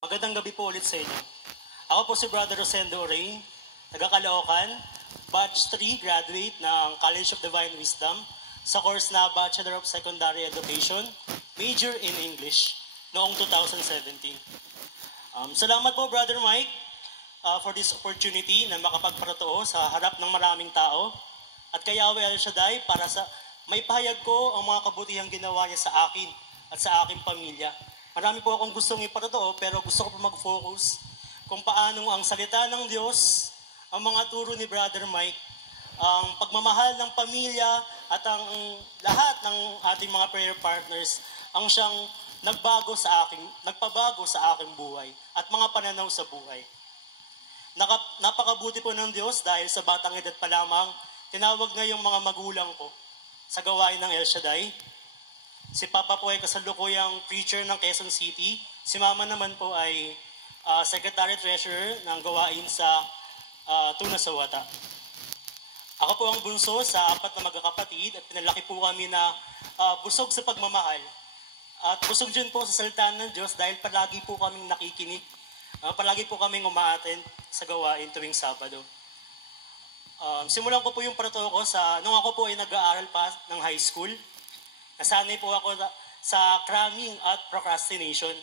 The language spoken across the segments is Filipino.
Magandang gabi po ulit sa inyo. Ako po si Brother Rosendo Rain, taga Caloocan, Batch 3 graduate ng College of Divine Wisdom sa course na Bachelor of Secondary Education, major in English, noong 2017. Salamat po Brother Mike for this opportunity na makapagpratoo sa harap ng maraming tao at kay Yahweh El Shaddai para sa may pahayag ko ang mga kabutihang ginawa niya sa akin at sa aking pamilya. Marami po akong gustong ipatotoo pero gusto ko po mag-focus kung paano ang salita ng Diyos, ang mga turo ni Brother Mike, ang pagmamahal ng pamilya at ang lahat ng ating mga prayer partners ang siyang nagpabago sa aking buhay at mga pananaw sa buhay. Napakabuti po ng Diyos dahil sa batang edad pa lamang, tinawag na yung mga magulang ko sa gawain ng El Shaddai. Si Papa po ay kasalukuyang preacher ng Quezon City. Si Mama naman po ay Secretary Treasurer ng gawain sa Tuna Sawata. Ako po ang bunso sa 4 na magkakapatid at pinalaki po kami na busog sa pagmamahal. At busog din po sa salita ng Diyos dahil palagi po kaming nakikinig. Palagi po kaming umaattend sa gawain tuwing Sabado. Simulan ko po yung prato ko nung ako po ay nag-aaral pa ng high school. Nasanay po ako sa cramming at procrastination.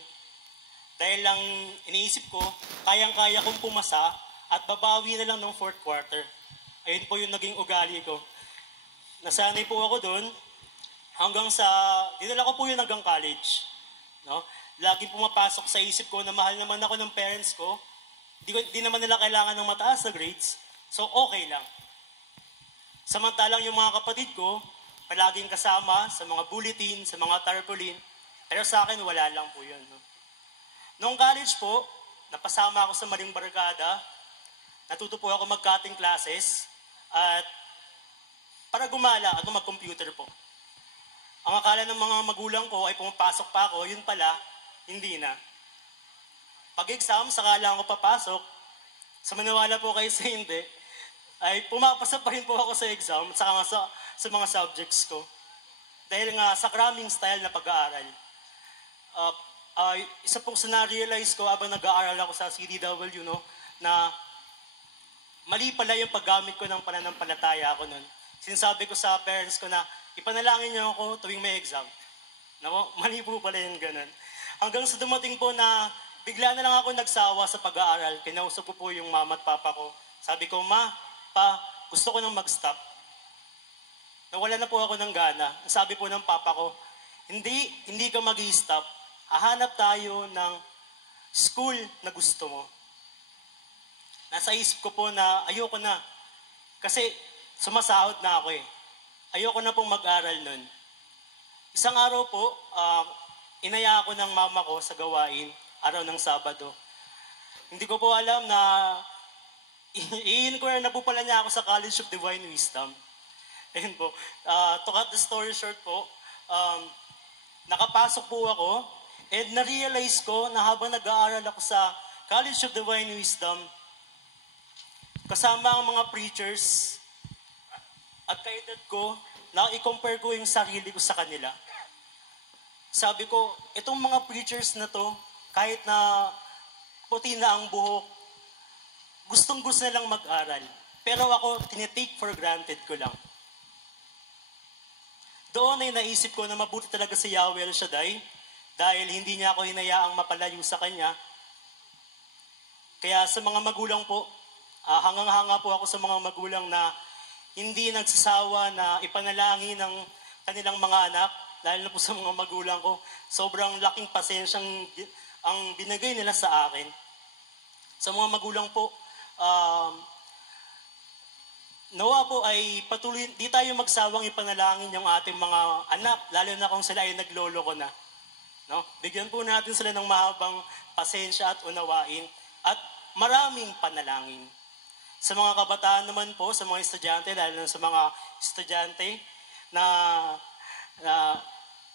Dahil lang iniisip ko, kayang-kaya kong pumasa at babawi na lang ng 4th quarter. Ayun po yung naging ugali ko. Nasanay po ako doon hanggang dinala ko po yun hanggang college. No? Lagi pumapasok sa isip ko na mahal naman ako ng parents ko. Di naman nila kailangan ng mataas na grades. So okay lang. Samantalang yung mga kapatid ko, palaging kasama sa mga bulletin, sa mga tarpaulin. Pero sa akin, wala lang po yun. No? Noong college po, napasama ako sa maling barkada. Natuto po ako mag-cutting classes. At para gumala at mag-computer po. Ang akala ng mga magulang ko ay pumapasok pa ako, yun pala, hindi na. Pag-exam, saka lang ako papasok. Sa maniwala po kayo sa hindi, ay pumapasa pa rin po ako sa exam at saka sa mga subjects ko. Dahil nga sa cramming style na pag-aaral. Isa pong na-realize ko habang nag-aaral ako sa CDW, no, na mali pala yung paggamit ko ng pananampalataya ako nun. Sinasabi ko sa parents ko na ipanalangin niyo ako tuwing may exam. Mali po pala yung ganun. Hanggang sa dumating po na bigla na lang ako nagsawa sa pag-aaral. Kinausap ko po yung mama at papa ko. Sabi ko, Ma, Pa, gusto ko nang mag-stop. Nawala na po ako ng gana. Sabi po ng papa ko, hindi ka mag-i-stop. Hahanap tayo ng school na gusto mo. Nasa isip ko po na ayoko na. Kasi sumasahod na ako eh. Ayoko na pong mag-aral nun. Isang araw po, inaya ako ng mama ko sa gawain, araw ng Sabado. Hindi ko po alam na i-inquire na po pala niya ako sa College of Divine Wisdom. Ayun po. To cut the story short po, nakapasok po ako and na-realize ko na habang nag-aaral ako sa College of Divine Wisdom, kasama ang mga preachers at kaedad ko, na-i-compare ko yung sarili ko sa kanila. Sabi ko, itong mga preachers na to, kahit na puti na ang buhok, gustong-gusto na lang mag-aral. Pero ako, tinitake for granted ko lang. Doon ay naisip ko na mabuti talaga si Yahweh El Shaddai dahil hindi niya ako hinayaang mapalayo sa Kanya. Kaya sa mga magulang po, hangang-hanga po ako sa mga magulang na hindi nagsasawa na ipanalangin ng kanilang mga anak, lalo na po sa mga magulang ko. Sobrang laking pasensyang ang binigay nila sa akin. Sa mga magulang po, nawa po ay patuloy, di tayo magsawang ipanalangin yung ating mga anak, lalo na kung sila ay naglolo ko na. No? Bigyan po natin sila ng mahabang pasensya at unawain at maraming panalangin. Sa mga kabataan naman po, sa mga estudyante, lalo na sa mga estudyante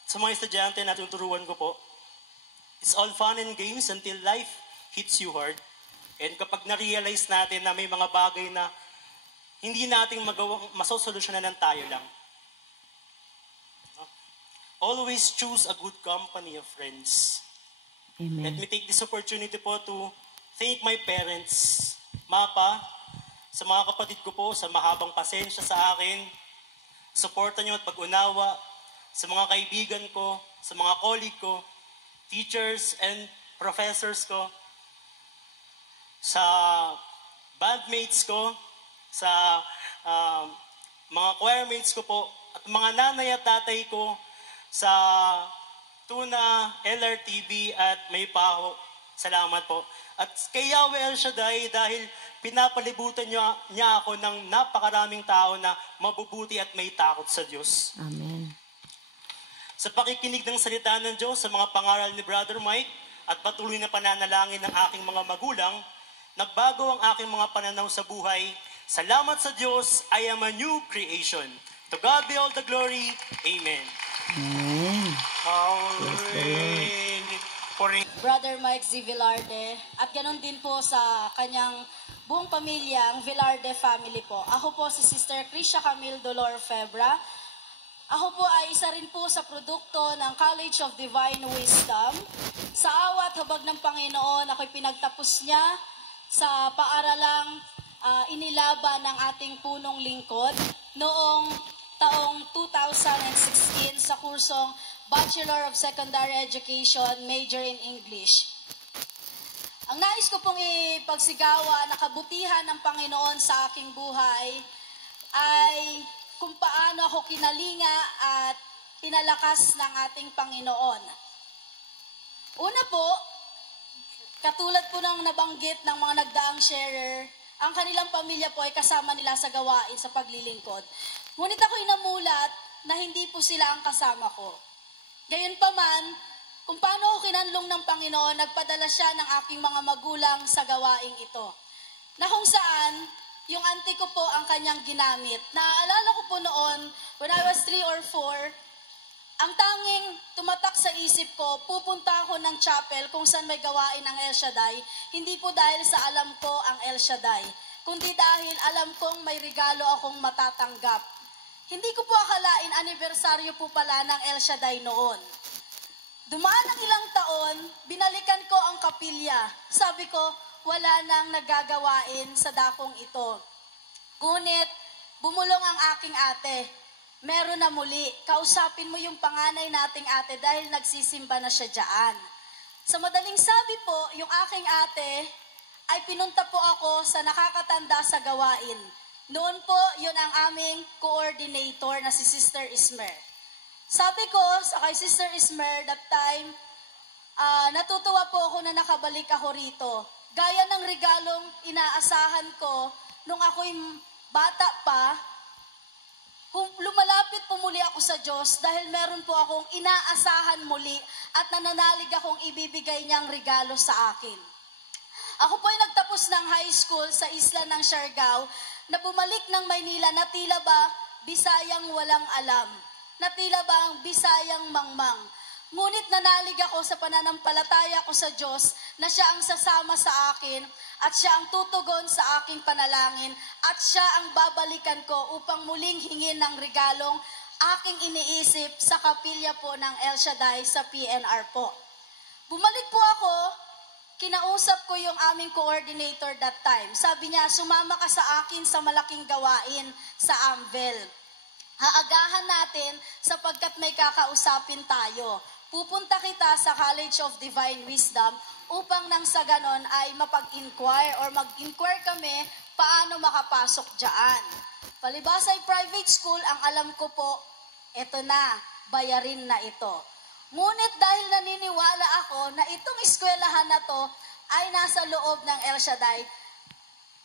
sa mga estudyante na tuturuan ko po, it's all fun and games until life hits you hard. And kapag na-realize natin na may mga bagay na hindi natin masosolusyonan ng tayo lang. Always choose a good company of friends. Let Amen. me take this opportunity po to thank my parents. Mapa, sa mga kapatid ko po, sa mahabang pasensya sa akin, suporta niyo at pag-unawa, sa mga kaibigan ko, sa mga colleague ko, teachers and professors ko, sa bandmates ko, sa mga choirmates ko po, at mga nanay at tatay ko sa Tuna, LRTV at Maypaho. Salamat po. At kay Yahweh El Shaddai dahil pinapalibutan niya ako ng napakaraming tao na mabubuti at may takot sa Diyos. Amen. Sa pakikinig ng salita ng Diyos sa mga pangaral ni Brother Mike at patuloy na pananalangin ng aking mga magulang, nagbago ang aking mga pananaw sa buhay. Salamat sa Diyos, I am a new creation. To God be all the glory. Amen. Amen. Brother Mike Z. Velarde, at ganun din po sa kanyang buong pamilya, ang Velarde family po. Ako po si Sister Krisha Camille Dolor Febra. Ako po ay isa rin po sa produkto ng College of Divine Wisdom. Sa awat habag ng Panginoon, ako'y pinagtapos niya sa paaralang inilaban ng ating punong lingkod noong taong 2016 sa kursong Bachelor of Secondary Education, major in English. Ang nais ko pong ipagsigawa na kabutihan ng Panginoon sa aking buhay ay kung paano ako kinalinga at pinalakas ng ating Panginoon. Una po, katulad po ng nabanggit ng mga nagdaang sharer, ang kanilang pamilya po ay kasama nila sa gawain sa paglilingkod. Ngunit ako'y namulat na hindi po sila ang kasama ko. Gayunpaman, kung paano ako kinanlong ng Panginoon, nagpadala siya ng aking mga magulang sa gawaing ito. Na kung saan, yung auntie ko po ang kanyang ginamit. Naaalala ko po noon, when I was 3 or 4, ang tanging tumatak sa isip ko, pupunta ako ng chapel kung saan may gawain ang El Shaddai, hindi po dahil sa alam ko ang El Shaddai, kundi dahil alam kong may regalo akong matatanggap. Hindi ko po akalain anibersaryo po pala ng El Shaddai noon. Dumaan ang ilang taon, binalikan ko ang kapilya. Sabi ko, wala nang nagagawain sa dakong ito. Ngunit, bumulong ang aking ate. Meron na muli, kausapin mo yung panganay nating ate dahil nagsisimba na siya dyan. Sa madaling sabi po, yung aking ate ay pinunta po ako sa nakakatanda sa gawain. Noon po, yun ang aming coordinator na si Sister Ismer. Sabi ko sa kay Sister Ismer that time, natutuwa po ako na nakabalik ako rito. Gaya ng regalong inaasahan ko nung ako'y bata pa, lumalapit po muli ako sa Diyos dahil meron po akong inaasahan muli at nananalig akong ibibigay niyang regalo sa akin. Ako po ay nagtapos ng high school sa isla ng Siargao na bumalik ng Maynila na tila ba Bisayang walang alam, na tila ba ang Bisayang mangmang. Ngunit nanalig ako sa pananampalataya ko sa Diyos na siya ang sasama sa akin at siya ang tutugon sa aking panalangin at siya ang babalikan ko upang muling hingin ng regalong aking iniisip sa kapilya po ng El Shaddai sa PNR po. Bumalik po ako, kinausap ko yung aming coordinator that time. Sabi niya, sumama ka sa akin sa malaking gawain sa Amvel. Haagahan natin sapagkat may kakausapin tayo. Pupunta kita sa College of Divine Wisdom upang nang sa ganon ay mapag-inquire or mag-inquire kami paano makapasok dyan. Palibas ay private school, ang alam ko po, eto na, bayarin na ito. Ngunit dahil naniniwala ako na itong eskwelahan na to ay nasa loob ng El Shaddai,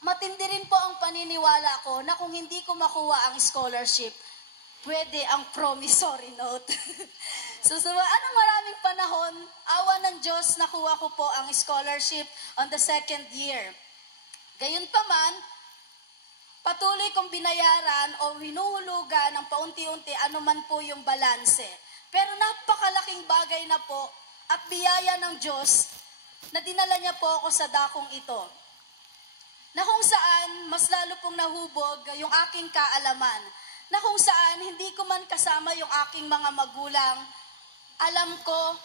matindi rin po ang paniniwala ko na kung hindi ko makuha ang scholarship, pwede ang promissory note. So anong maraming panahon, awa ng Diyos, nakuha ko po ang scholarship on the 2nd year. Gayunpaman, patuloy kong binayaran o hinuhulugan ng paunti-unti anuman po yung balanse. Pero napakalaking bagay na po at biyaya ng Diyos na dinala niya po ako sa dakong ito. Na kung saan mas lalo pong nahubog yung aking kaalaman. Na kung saan hindi ko man kasama yung aking mga magulang, alam ko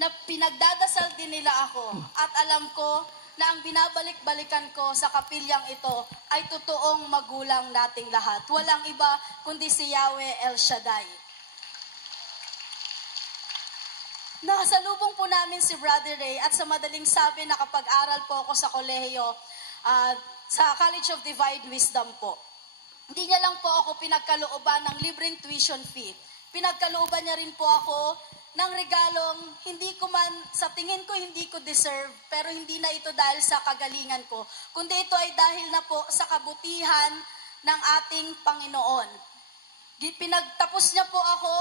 na pinagdadasal din nila ako at alam ko na ang binabalik-balikan ko sa kapilyang ito ay totoong magulang nating lahat. Walang iba kundi si Yahweh El Shaddai. Nakasalubong po namin si Brother Ray at sa madaling sabi nakapag-aral po ako sa kolehiyo sa College of Divine Wisdom po. Hindi niya lang po ako pinagkalooban ng libreng tuition fee. Pinagkalooban niya rin po ako ng regalong hindi ko man, sa tingin ko hindi ko deserve, pero hindi na ito dahil sa kagalingan ko, kundi ito ay dahil na po sa kabutihan ng ating Panginoon. Pinagtapos niya po ako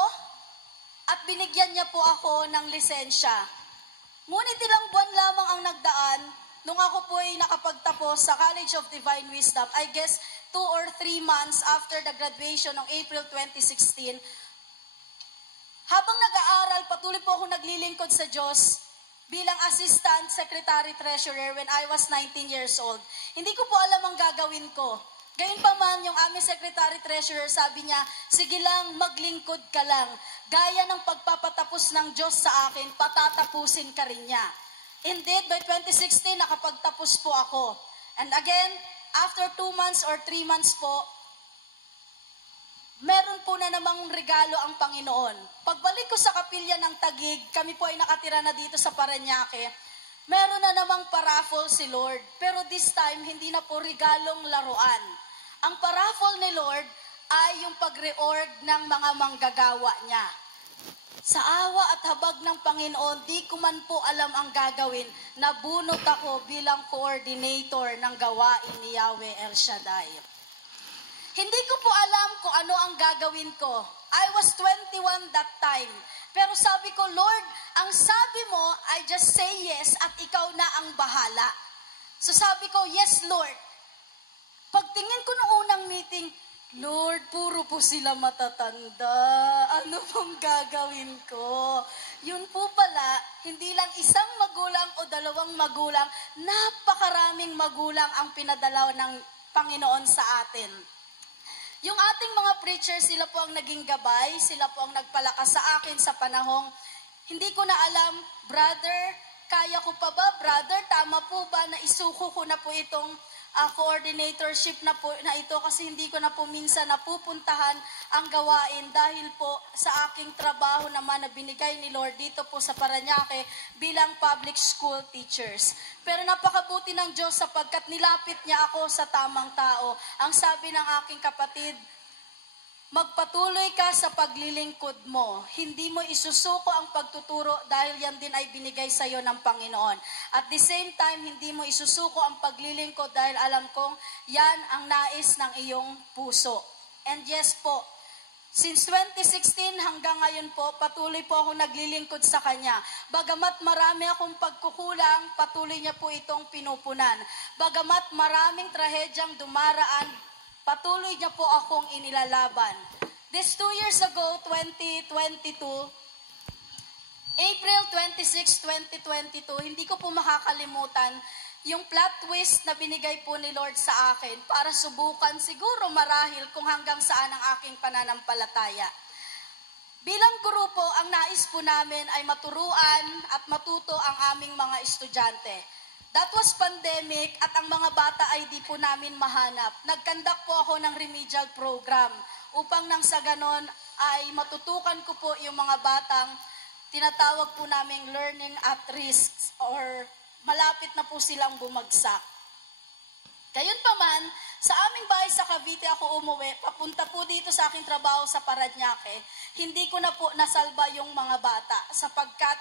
at binigyan niya po ako ng lisensya. Ngunit ilang buwan lamang ang nagdaan nung ako po ay nakapagtapos sa College of Divine Wisdom. I guess 2 or 3 months after the graduation ng April 2016, habang nag-aaral, patuloy po ako naglilingkod sa Diyos bilang Assistant Secretary Treasurer when I was 19 years old. Hindi ko po alam ang gagawin ko. Gayunpaman, yung aming Secretary Treasurer, sabi niya, sige lang, maglingkod ka lang. Gaya ng pagpapatapos ng Diyos sa akin, patatapusin ka rin niya. Indeed, by 2016, nakapagtapos po ako. And again, after 2 months or 3 months po, meron po na namang regalo ang Panginoon. Pagbalik ko sa kapilya ng Taguig, kami po ay nakatira na dito sa Parañaque, meron na namang paraffle si Lord. Pero this time, hindi na po regalong laruan. Ang paraffle ni Lord ay yung pag-reorg ng mga manggagawa niya. Sa awa at habag ng Panginoon, di ko man po alam ang gagawin, nabunot ako bilang coordinator ng gawain ni Yahweh El Shaddai. Hindi ko po alam kung ano ang gagawin ko. I was 21 that time. Pero sabi ko, Lord, ang sabi mo ay just say yes at ikaw na ang bahala. So sabi ko, yes, Lord. Pagtingin ko noong unang meeting, Lord, puro po sila matatanda. Ano pong gagawin ko? Yun po pala, hindi lang isang magulang o 2 magulang, napakaraming magulang ang pinadala ng Panginoon sa atin. Yung ating mga preachers, sila po ang naging gabay, sila po ang nagpalakas sa akin sa panahong hindi ko na alam, brother, kaya ko pa ba? Brother, tama po ba na isuko ko na po itong coordinatorship na po na ito kasi hindi ko na po minsan napupuntahan ang gawain dahil po sa aking trabaho naman na binigay ni Lord dito po sa Parañaque bilang public school teachers. Pero napakabuti ng Diyos sapagkat nilapit niya ako sa tamang tao. Ang sabi ng aking kapatid, magpatuloy ka sa paglilingkod mo. Hindi mo isusuko ang pagtuturo dahil yan din ay binigay sa iyo ng Panginoon. At the same time, hindi mo isusuko ang paglilingkod dahil alam kong yan ang nais ng iyong puso. And yes po, since 2016 hanggang ngayon po, patuloy po ako naglilingkod sa Kanya. Bagamat marami akong pagkukulang, patuloy niya po itong pinupunan. Bagamat maraming trahedyang dumaraan, patuloy niya po akong inilalaban. This 2 years ago, 2022, April 26, 2022, hindi ko po makakalimutan yung plot twist na binigay po ni Lord sa akin para subukan siguro marahil kung hanggang saan ang aking pananampalataya. Bilang grupo, ang nais po namin ay maturuan at matuto ang aming mga estudyante. That was pandemic at ang mga bata ay di po namin mahanap. Nagkandak po ako ng remedial program upang nang sa ganon ay matutukan ko po yung mga batang tinatawag po naming learning at risk or malapit na po silang bumagsak. Gayunpaman, sa aming bahay sa Cavite ako umuwi, papunta po dito sa aking trabaho sa Parañaque, hindi ko na po nasalba yung mga bata sapagkat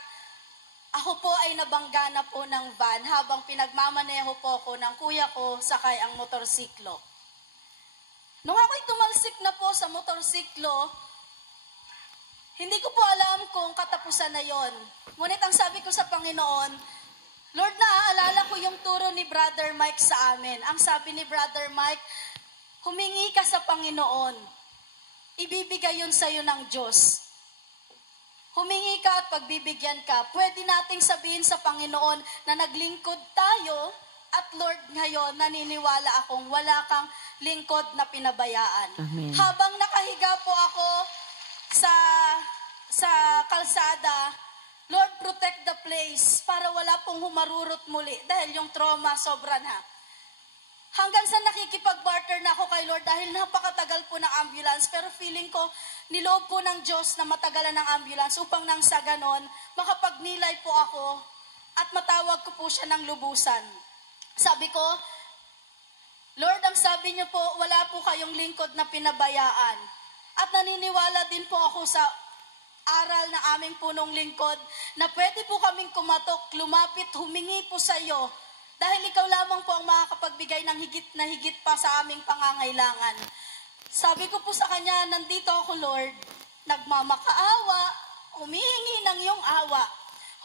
ako po ay nabangga na po ng van habang pinagmamaneho po ako ng kuya ko sakay ang motorsiklo. Nung ako'y tumalsik na po sa motorsiklo, hindi ko po alam kung katapusan na yon. Ngunit ang sabi ko sa Panginoon, Lord, naaalala ko yung turo ni Brother Mike sa amin. Ang sabi ni Brother Mike, humingi ka sa Panginoon, ibibigay yun sa'yo ng Diyos. Humingi ka at pagbibigyan ka. Pwede nating sabihin sa Panginoon na naglingkod tayo at Lord ngayon naniniwala akong wala kang lingkod na pinabayaan. Amen. Habang nakahiga po ako sa kalsada, Lord, protect the place para wala pong humarurot muli dahil yung trauma sobra na. Hanggang sa nakikipag-barter na ako kay Lord dahil napakatagal po ng ambulance. Pero feeling ko, niloob po ng Diyos na matagalan ng ambulance upang nang sa ganon, makapagnilay po ako at matawag ko po siya ng lubusan. Sabi ko, Lord, ang sabi niyo po, wala po kayong lingkod na pinabayaan. At naniniwala din po ako sa aral ng aming punong lingkod na pwede po kaming kumatok, lumapit, humingi po sa iyo dahil ikaw lamang po ang makakapagbigay ng higit pa sa aming pangangailangan. Sabi ko po sa kanya, nandito ako Lord, nagmamakaawa, humihingi ng iyong awa,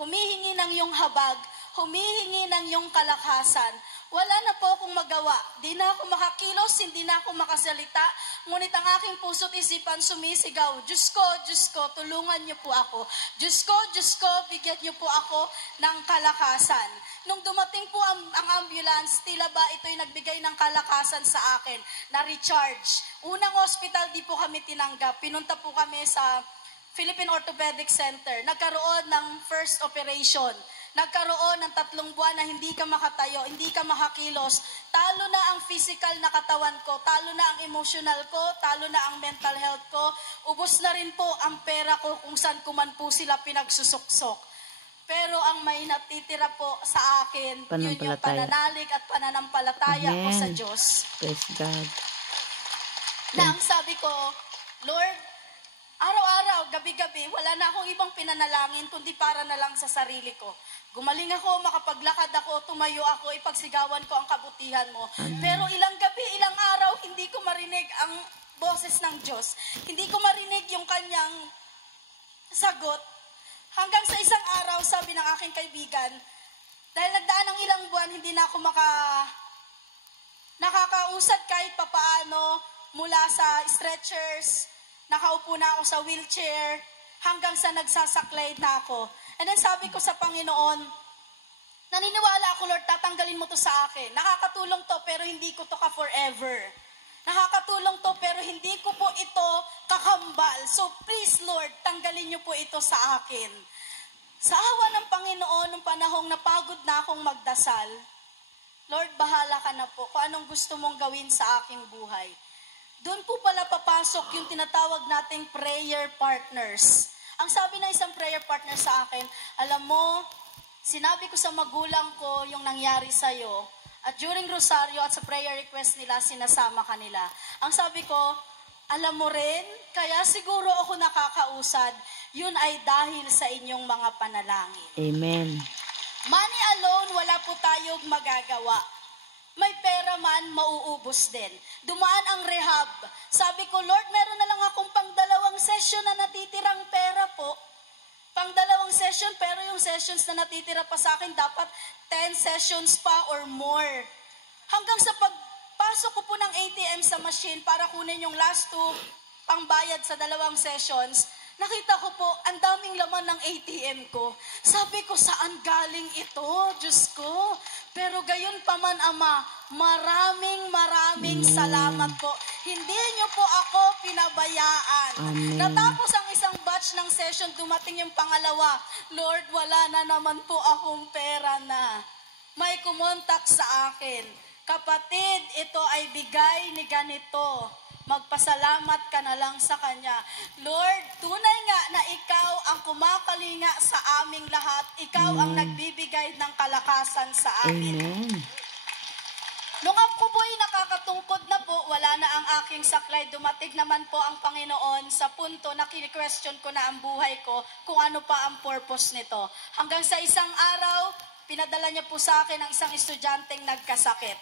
humihingi ng iyong habag, humihingi ng iyong kalakasan. Wala na po akong magawa. Di na ako makakilos, hindi na ako makasalita. Ngunit ang aking puso't isipan sumisigaw, Diyos ko, tulungan niyo po ako. Diyos ko, bigyan niyo po ako ng kalakasan. Nung dumating po ang ambulance, tila ba ito'y nagbigay ng kalakasan sa akin, na recharge. Unang hospital, di po kami tinanggap. Pinunta po kami sa Philippine Orthopedic Center. Nagkaroon ng first operation. Nagkaroon ng 3 buwan na hindi ka makatayo, hindi ka makakilos. Talo na ang physical na katawan ko, talo na ang emotional ko, talo na ang mental health ko. Ubos na rin po ang pera ko kung saan ko man po sila pinagsusuksok. Pero ang may natitira po sa akin, yun yung pananalig at pananampalataya ko sa Diyos. Praise God. Na ang sabi ko, Lord, araw-araw, gabi-gabi, wala na akong ibang pinanalangin kundi para na lang sa sarili ko. Gumaling ako, makapaglakad ako, tumayo ako, ipagsigawan ko ang kabutihan mo. Pero ilang gabi, ilang araw, hindi ko marinig ang boses ng Diyos. Hindi ko marinig yung kanyang sagot. Hanggang sa isang araw, sabi ng aking kaibigan, dahil nagdaan ng ilang buwan, hindi na ako nakakausad kahit papaano mula sa stretchers. Nakaupo na ako sa wheelchair hanggang sa nagsasaklay na ako. And then sabi ko sa Panginoon, naniniwala ako, Lord, tatanggalin mo to sa akin. Nakakatulong to pero hindi ko to ka-forever. Nakakatulong to pero hindi ko po ito kakambal. So please, Lord, tanggalin niyo po ito sa akin. Sa awa ng Panginoon, nung panahong napagod na akong magdasal, Lord, bahala ka na po kung anong gusto mong gawin sa aking buhay. Doon po pala papasok yung tinatawag nating prayer partners. Ang sabi ng isang prayer partner sa akin, alam mo, sinabi ko sa magulang ko yung nangyari sa'yo, at during rosaryo at sa prayer request nila, sinasama ka nila. Ang sabi ko, alam mo rin, kaya siguro ako nakakausad, yun ay dahil sa inyong mga panalangin. Amen. Money alone, wala po tayong magagawa. May pera man, mauubos din. Dumaan ang rehab. Sabi ko, Lord, meron na lang akong pang-2 session na natitirang pera po. Pang-2 session, pero yung sessions na natitira pa sa akin, dapat 10 sessions pa or more. Hanggang sa pagpasok ko po ng ATM sa machine para kunin yung last 2 pangbayad sa 2 sessions, nakita ko po, ang daming laman ng ATM ko. Sabi ko, saan galing ito? Diyos ko. Pero gayon pa man, Ama, maraming salamat po. Hindi niyo po ako pinabayaan. Amen. Natapos ang isang batch ng session, dumating yung pangalawa. Lord, wala na naman po akong pera na. May kumontak sa akin. Kapatid, ito ay bigay ni ganito. Magpasalamat ka na lang sa Kanya. Lord, tunay nga na Ikaw ang kumakalinga sa aming lahat. Ikaw ang nagbibigay ng kalakasan sa amin. Amen. Nung ako po'y nakakatungkod na po, wala na ang aking saklay. Dumating naman po ang Panginoon sa punto na kini-question ko na ang buhay ko kung ano pa ang purpose nito. Hanggang sa isang araw, pinadala niya po sa akin ang isang estudyanteng nagkasakit.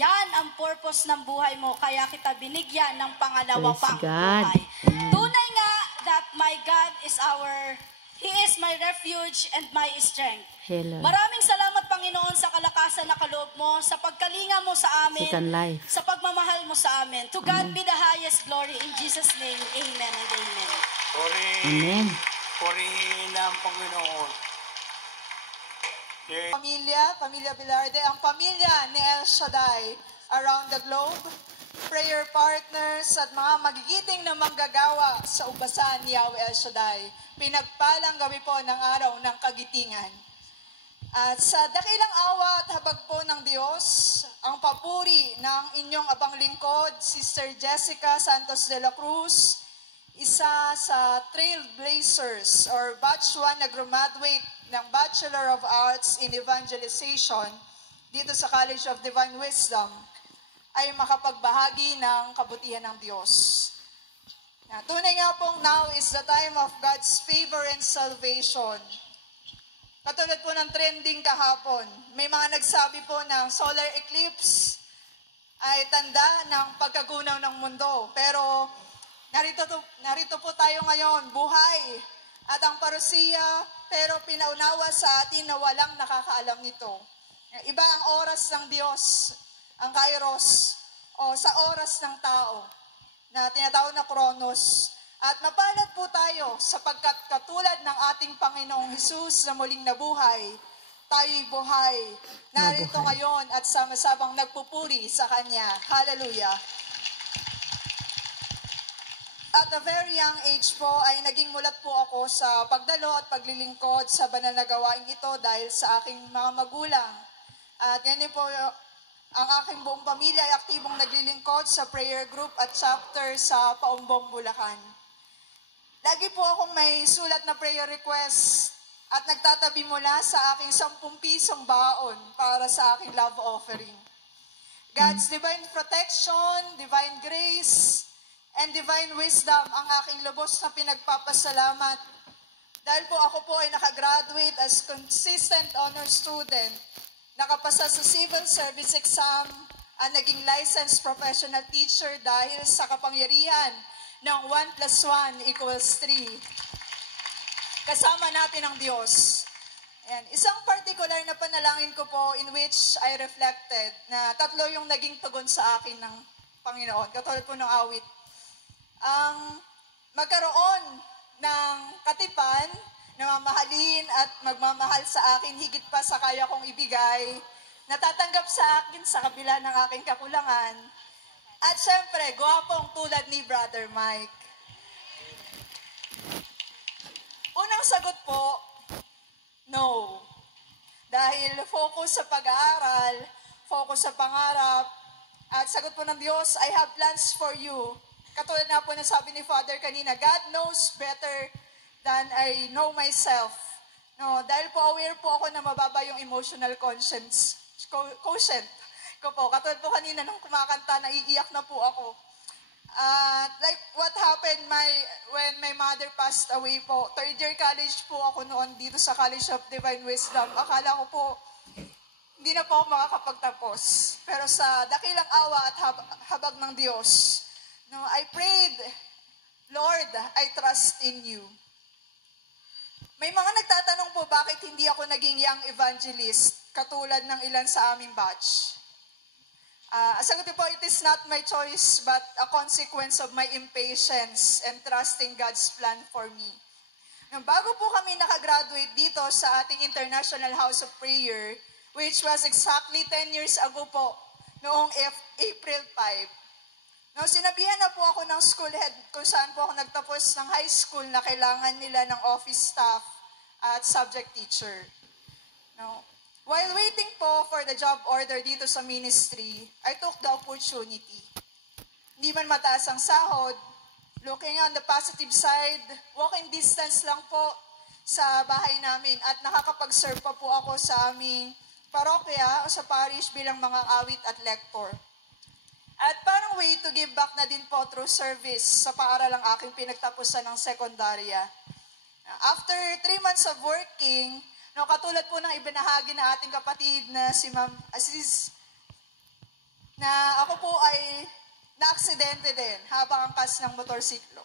Yan ang purpose ng buhay mo, kaya kita binigyan ng pangalawa Praise pang God. buhay. Tunay nga that my God is He is my refuge and my strength. Hello. Maraming salamat, Panginoon, sa kalakasan na kaloob mo, sa pagkalinga mo sa amin, Second life. sa pagmamahal mo sa amin. To God be the highest glory. In Jesus' name, amen and amen. Amen. Purihin ang Panginoon. Pamilya Velarde, ang pamilya ni El Shaddai around the globe. prayer partners at mga magigiting na manggagawa sa ubasan ni Yahweh El Shaddai. Pinagpalang gabi po ng araw ng kagitingan. At sa dakilang awa at habag po ng Diyos, ang papuri ng inyong abang lingkod, Sister Jessica Santos de la Cruz, isa sa Trailblazers or Batch 1 na graduate ng Bachelor of Arts in Evangelization dito sa College of Divine Wisdom, ay makapagbahagi ng kabutihan ng Diyos. Tunay nga pong now is the time of God's favor and salvation. Katulad po ng trending kahapon, may mga nagsabi po ng solar eclipse ay tanda ng pagkagunaw ng mundo. Pero narito po tayo ngayon, buhay at ang parusiya, pero pinaunawa sa atin na walang nakakaalam nito. Iba ang oras ng Diyos, ang kairos, o sa oras ng tao na tinatawag na Kronos. At mapalad po tayo sapagkat katulad ng ating Panginoong Hesus na muling nabuhay, tayo'y buhay. Narito ngayon at sama-sabang nagpupuri sa Kanya. Hallelujah! At a very young age po ay naging mulat po ako sa pagdalo at paglilingkod sa banal na gawain ito dahil sa aking mga magulang. At yan din po ang aking buong pamilya ay aktibong naglilingkod sa prayer group at chapter sa Paumbong, Bulacan. Lagi po akong may sulat na prayer request at nagtatabi mula sa aking 10 pisong baon para sa aking love offering. God's divine protection, divine grace, and divine wisdom ang aking lubos na pinagpapasalamat. Dahil po ako po ay nakagraduate as consistent honor student, nakapasa sa civil service exam, at naging licensed professional teacher dahil sa kapangyarihan ng 1 + 1 = 3. Kasama natin ang Diyos. Ayan. Isang particular na panalangin ko po in which I reflected na 3 yung naging tugon sa akin ng Panginoon. Katulad po ng awit. Ang magkaroon ng katipan na mamahalin at magmamahal sa akin higit pa sa kaya kong ibigay, natatanggap sa akin sa kabila ng aking kakulangan, at syempre, gwapong tulad ni Brother Mike. Unang sagot po, no. Dahil focus sa pag-aaral, focus sa pangarap, at sagot po ng Diyos, I have plans for you. Katulad na po na sabi ni Father kanina, God knows better than I know myself. No, dahil po aware po ako na mababa yung emotional quotient ko po. Katulad po kanina nung kumakanta, naiiyak na po ako. Like what happened when my mother passed away po. 3rd year college po ako noon dito sa College of Divine Wisdom. Akala ko po, hindi na po ako makakapagtapos. Pero sa dakilang awa at habag ng Diyos, no, I prayed, Lord, I trust in you. May mga nagtatanong po bakit hindi ako naging young evangelist katulad ng ilan sa aming batch. Sagot po, it is not my choice but a consequence of my impatience and trusting God's plan for me. Bago po kami nakagraduate dito sa ating International House of Prayer, which was exactly 10 years ago po, noong April 5. No, sinabihan na po ako ng school head kung saan po ako nagtapos ng high school na kailangan nila ng office staff at subject teacher. No. While waiting po for the job order dito sa ministry, I took the opportunity. Hindi man mataas ang sahod, looking on the positive side, walking distance lang po sa bahay namin at nakakapag-serve pa po ako sa aming parokya o sa parish bilang mga awit at lector. At parang way to give back na din po through service sa paaralang aking pinagtapusan ng sekundarya. After 3 months of working, no, katulad po ng ibinahagi na ating kapatid na si Ma'am Aziz, na ako po ay na-aksidente din habang angkas ng motorsiklo.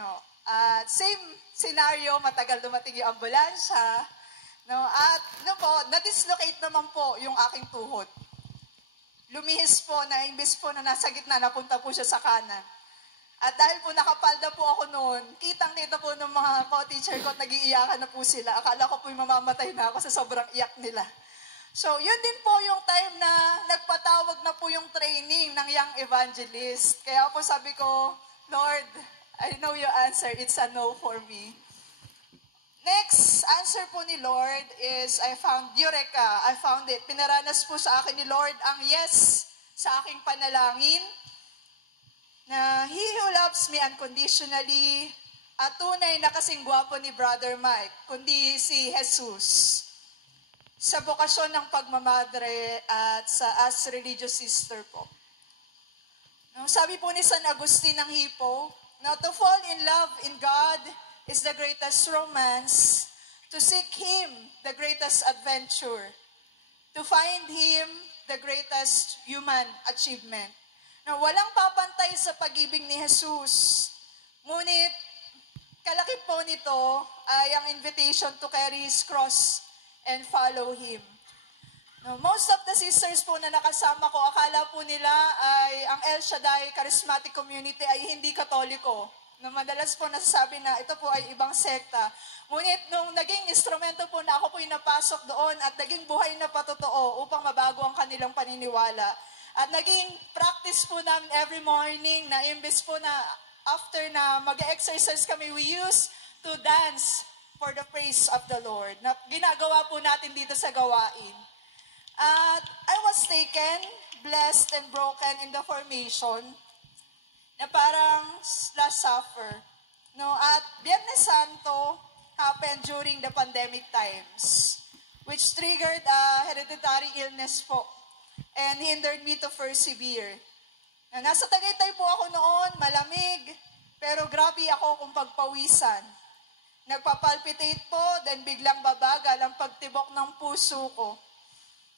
No, at same scenario, matagal dumating yung ambulansya, no, at no po, na-dislocate naman po yung aking tuhod. Lumihis po na imbes po na nasa gitna, napunta po siya sa kanan. At dahil po nakapalda po ako noon, kitang-kita po ng mga co-teacher ko at nag-iiyakan na po sila. Akala ko po mamamatay na ako sa sobrang iyak nila. So, yun din po yung time na nagpatawag na po yung training ng young evangelist. Kaya po sabi ko, Lord, I know your answer. It's a no for me. Next answer po ni Lord is, I found Eureka. I found it. Pinaranas po sa akin ni Lord ang yes sa aking panalangin na He who loves me unconditionally at tunay na kasing gwapo ni Brother Mike, kundi si Jesus. Sa bokasyon ng pagmamadre at as religious sister po. No, sabi po ni San Agustin ng Hippo, now to fall in love in God is the greatest romance, to seek Him, the greatest adventure, to find Him, the greatest human achievement. Now, walang papantay sa pag-ibig ni Jesus, ngunit kalaki po nito ay ang invitation to carry His cross and follow Him. No, most of the sisters po na nakasama ko, akala po nila ay ang El Shaddai Charismatic Community ay hindi katoliko. No, madalas po nasasabi na ito po ay ibang sekta. Ngunit nung naging instrumento po na ako po yung napasok doon at naging buhay na patotoo upang mabago ang kanilang paniniwala. At naging practice po namin every morning na imbes po na after na mag-exercise kami, we used to dance for the praise of the Lord. Na ginagawa po natin dito sa gawain. At I was taken, blessed, and broken in the formation na parang last supper. No? At Biyernes Santo happened during the pandemic times, which triggered a hereditary illness po and hindered me to persevere. Na nasa Tagaytay po ako noon, malamig, pero grabe ako kung pagpawisan. Nagpapalpitate po, then biglang babagal ang pagtibok ng puso ko.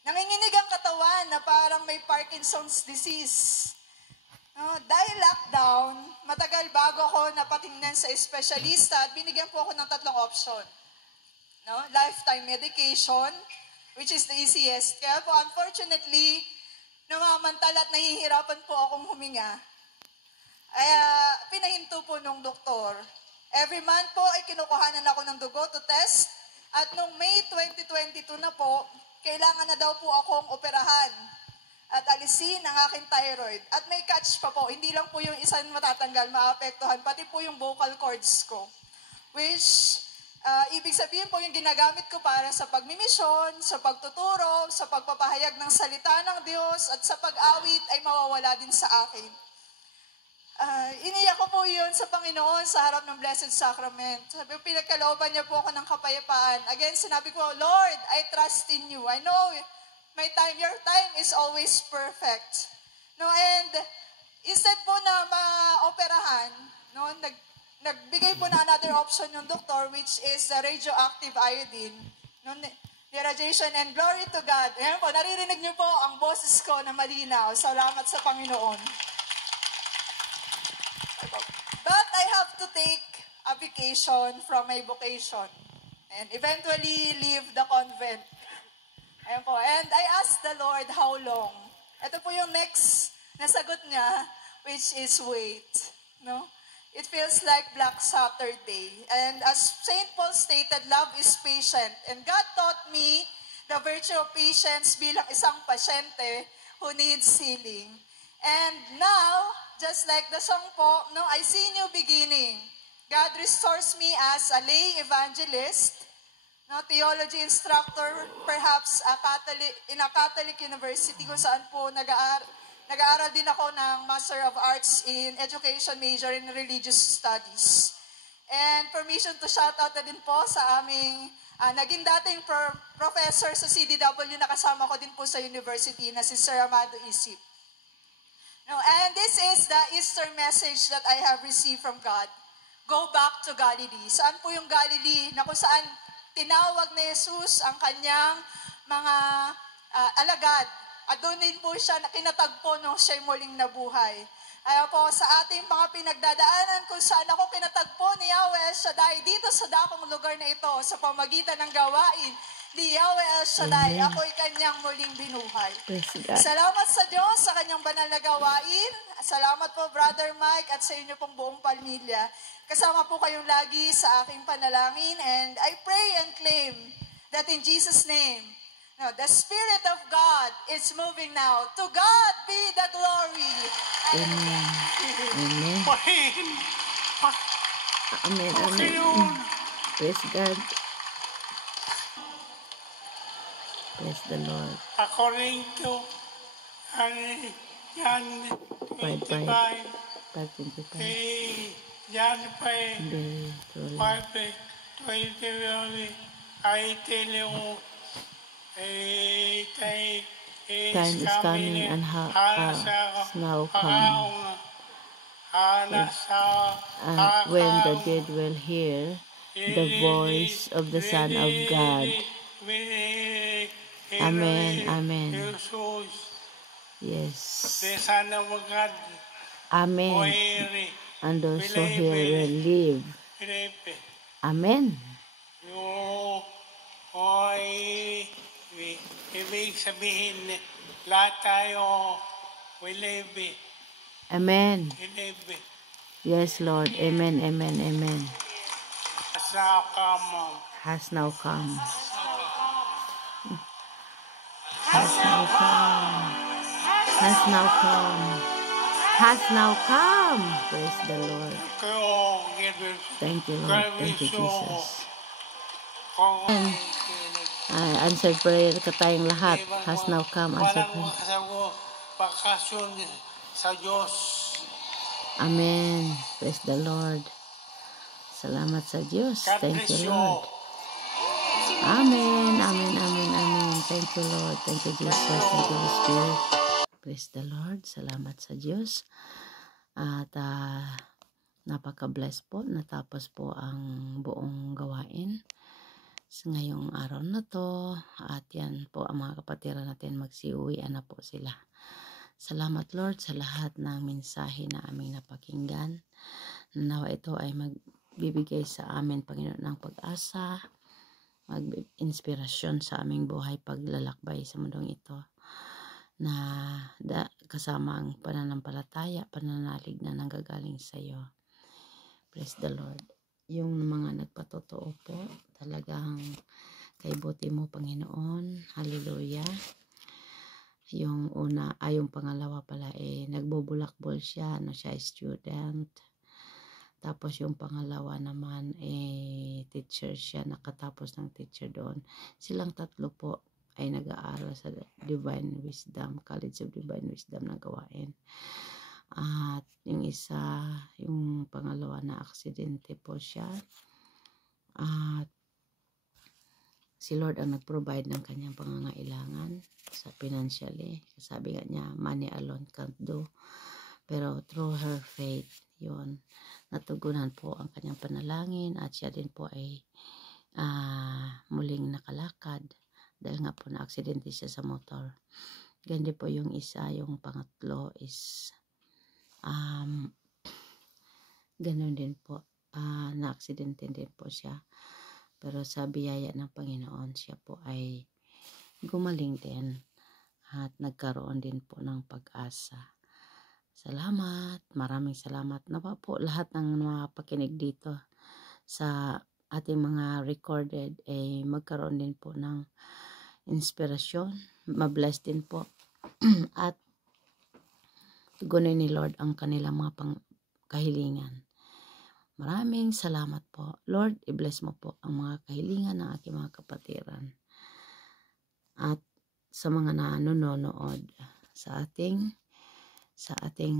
Nanginginig ang katawan na parang may Parkinson's disease. Dahil lockdown, matagal bago ako napatingnan sa espesyalista at binigyan po ako ng 3 option. No? Lifetime medication, which is the easiest. Kaya po, unfortunately, namamantala at nahihirapan po akong huminga. Kaya pinahinto po nung doktor. Every month po ay kinukuhanan ako ng dugo to test. At nung May 2022 na po, kailangan na daw po akong operahan at alisin ang aking thyroid. At may catch pa po, hindi lang po yung isang matatanggal, maapektuhan, pati po yung vocal cords ko. Which, ibig sabihin po yung ginagamit ko para sa pagmimisyon, sa pagtuturo, sa pagpapahayag ng salita ng Diyos, at sa pag-awit ay mawawala din sa akin. Iniyak ko po yun sa Panginoon sa harap ng Blessed Sacrament. Sabi ko, pinagkalooban niya po ako ng kapayapaan. Again, sinabi ko, Lord, I trust in you. I know your time is always perfect. No, and instead po na maoperahan, no, nagbigay po na another option yung doktor, which is the radioactive iodine. No, the radiation, and glory to God. Ayan po, naririnig niyo po ang boses ko na malinaw. Salamat sa Panginoon. But I have to take a vacation from my vocation and eventually leave the convent. Ayan po. And I asked the Lord how long. Ito po yung next na sagot niya, which is wait. No? It feels like Black Saturday. And as St. Paul stated, love is patient. And God taught me the virtue of patience bilang isang pasyente who needs healing. And now, just like the song po, no, I see new beginning. God restores me as a lay evangelist, no, theology instructor, perhaps in a Catholic university kung saan po nag-aaral din ako ng Master of Arts in Education major in Religious Studies. And permission to shout out na din po sa aming naging dating professor sa CDW na kasama ko din po sa university na si Sir Amado Isip. No, and this is the Easter message that I have received from God. Go back to Galilee. Saan po yung Galilee na kung saan tinawag ni Jesus ang kanyang mga alagad. At doon din po siya na kinatagpo nung siya'y muling nabuhay. Ayaw po sa ating mga pinagdadaanan kung saan ako kinatagpo ni Yahweh El Shaddai dito sa dakong lugar na ito sa pamagitan ng gawain ni Yahweh El Shaddai, ako'y kanyang muling binuhay. Salamat sa Diyos sa kanyang banal na gawain. Salamat po, Brother Mike, at sa inyo pong buong pamilya. Kasama po kayong lagi sa aking panalangin. And I pray and claim that in Jesus' name, No, the Spirit of God is moving now. To God be the glory. Amen. Amen. Pahin! Amen. Okay Amen. yun! Praise God. Praise the Lord. According to John 5, 25, 5:25. John 5, Very truly. 5:20, I tell you, time Time is coming and has now come. When the dead will hear the voice of the Son of God. Amen. Amen. Yes. The Son of God, Amen. And those who hear will live. Amen. Yung ibig sabihin, lahat tayo will live. Amen. Live. Yes, Lord. Amen. Amen. Amen. Sa kamo. Has now come. Has now come. Has now come. Has now come. Praise the Lord. Thank you, Lord. Thank you, Jesus. Answered prayer ka tayong lahat. Has now come. Answered prayer. Bakasyon sa Diyos. Amen. Praise the Lord. Salamat sa Diyos. Thank you, Lord. Amen. Amen. Amen. Amen. Thank you, Lord. Thank you, Jesus. Thank you, Holy Spirit. Praise the Lord. Salamat sa Diyos. At napaka-bless po. Natapos po ang buong gawain sa ngayong araw na to. At yan po ang mga kapatiran natin, magsiuwian na po sila. Salamat, Lord, sa lahat ng mensahe na aming napakinggan. Nawa ito ay magbibigay sa amin, Panginoon, ng pag-asa, mag-inspirasyon sa aming buhay paglalakbay sa mundong ito, na kasama ang pananampalataya, pananalig na nanggagaling sa iyo. Praise the Lord. Yung mga nagpatotoo po, talagang kay buti mo, Panginoon. Hallelujah. Yung yung pangalawa pala nagbubulakbol siya, siya ay student. Tapos yung pangalawa naman teacher siya, nakatapos ng teacher doon. Silang tatlo po ay nag-aaral sa Divine Wisdom, College of Divine Wisdom na gawain. At yung isa, yung pangalawa na aksidente po siya. At si Lord ang nag-provide ng kanyang pangangailangan sa financially. Sabi nga niya, money alone can't do. Pero through her faith, yun, natugunan po ang kanyang panalangin at siya din po ay muling nakalakad dahil nga po na-aksidente siya sa motor. Gandi po yung isa, yung pangatlo is ganun din po, na-aksidente din po siya. Pero sa biyaya ng Panginoon, siya po ay gumaling din at nagkaroon din po ng pag-asa. Salamat, maraming salamat. Nawa po lahat ng mga pakinig dito sa ating mga recorded magkaroon din po ng inspirasyon, mabless din po at tugunin ni Lord ang kanilang mga kahilingan. Maraming salamat po. Lord, i-bless mo po ang mga kahilingan ng aking mga kapatiran. At sa mga nanonood sa ating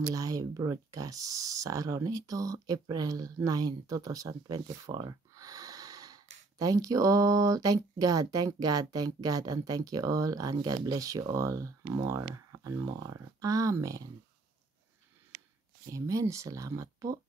live broadcast sa araw na ito, April 9, 2024. Thank you all. Thank God, and thank you all, and God bless you all more and more. Amen. Amen. Salamat po.